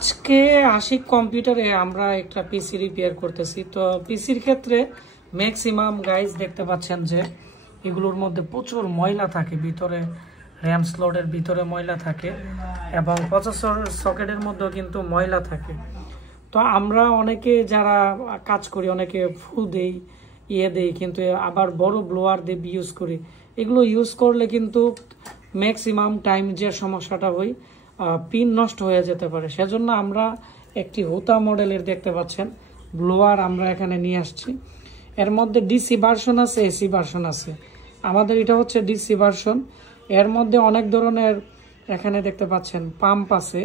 আজকে আশিক কম্পিউটারে আমরা একটা পিসি রিপেয়ার করতেছি। তো পিসির ক্ষেত্রে ম্যাক্সিমাম গাইজ দেখতে পাচ্ছেন যে এগুলোর মধ্যে প্রচুর ময়লা থাকে, ভিতরে র্যাম স্লটের ভিতরে ময়লা থাকে এবং প্রসেসর সকেটের মধ্যেও কিন্তু ময়লা থাকে। তো আমরা অনেকে যারা কাজ করি অনেকে ফু দেই, দেই, কিন্তু আবার বড় ব্লোয়ার দিয়ে ইউজ করি। এগুলো ইউজ করলে কিন্তু ম্যাক্সিমাম টাইম যে সমস্যাটা হয়, পিন নষ্ট হয়ে যেতে পারে। সেজন্য আমরা একটি হোতা মডেলের দেখতে পাচ্ছেন ব্লোয়ার আমরা এখানে নিয়ে আসছি। এর মধ্যে ডিসি ভার্সন আছে, এসি ভার্সন আছে। আমাদের এটা হচ্ছে ডিসি ভার্সন। এর মধ্যে অনেক ধরনের এখানে দেখতে পাচ্ছেন পাম্প আছে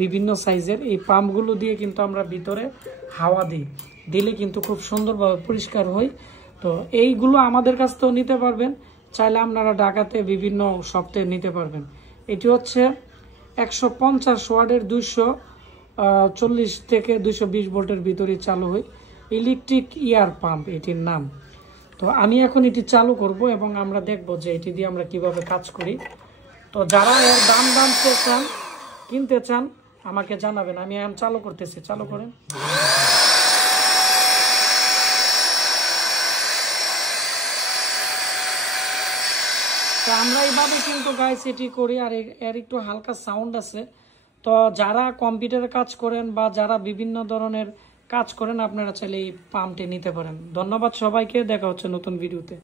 বিভিন্ন সাইজের। এই পাম্পগুলো দিয়ে কিন্তু আমরা ভিতরে হাওয়া দিলে কিন্তু খুব সুন্দরভাবে পরিষ্কার হয়। তো এইগুলো আমাদের কাছ থেকেও নিতে পারবেন, চাইলে আপনারা ঢাকাতে বিভিন্ন সপ্তাহে নিতে পারবেন। এটি হচ্ছে 150 ওয়াটের 240 থেকে 220 ভোল্টের ভিতরে চালু হয়, ইলেকট্রিক এয়ার পাম্প এটির নাম। তো আমি এখন এটি চালু করব এবং আমরা দেখব যে এটি দিয়ে আমরা কিভাবে কাজ করি। তো যারা এর দাম চান, কিনতে চান, আমাকে জানাবেন। আমি এখন চালু করতেছি, চালু করেন। তো আমরা এইভাবে কিন্তু গাইস এটি করি, আর এর একটু হালকা সাউন্ড আছে। তো যারা কম্পিউটারে কাজ করেন বা যারা বিভিন্ন ধরনের কাজ করেন, আপনারা চাইলে এই পাম্পটি নিতে পারেন। ধন্যবাদ সবাইকে, দেখা হচ্ছে নতুন ভিডিওতে।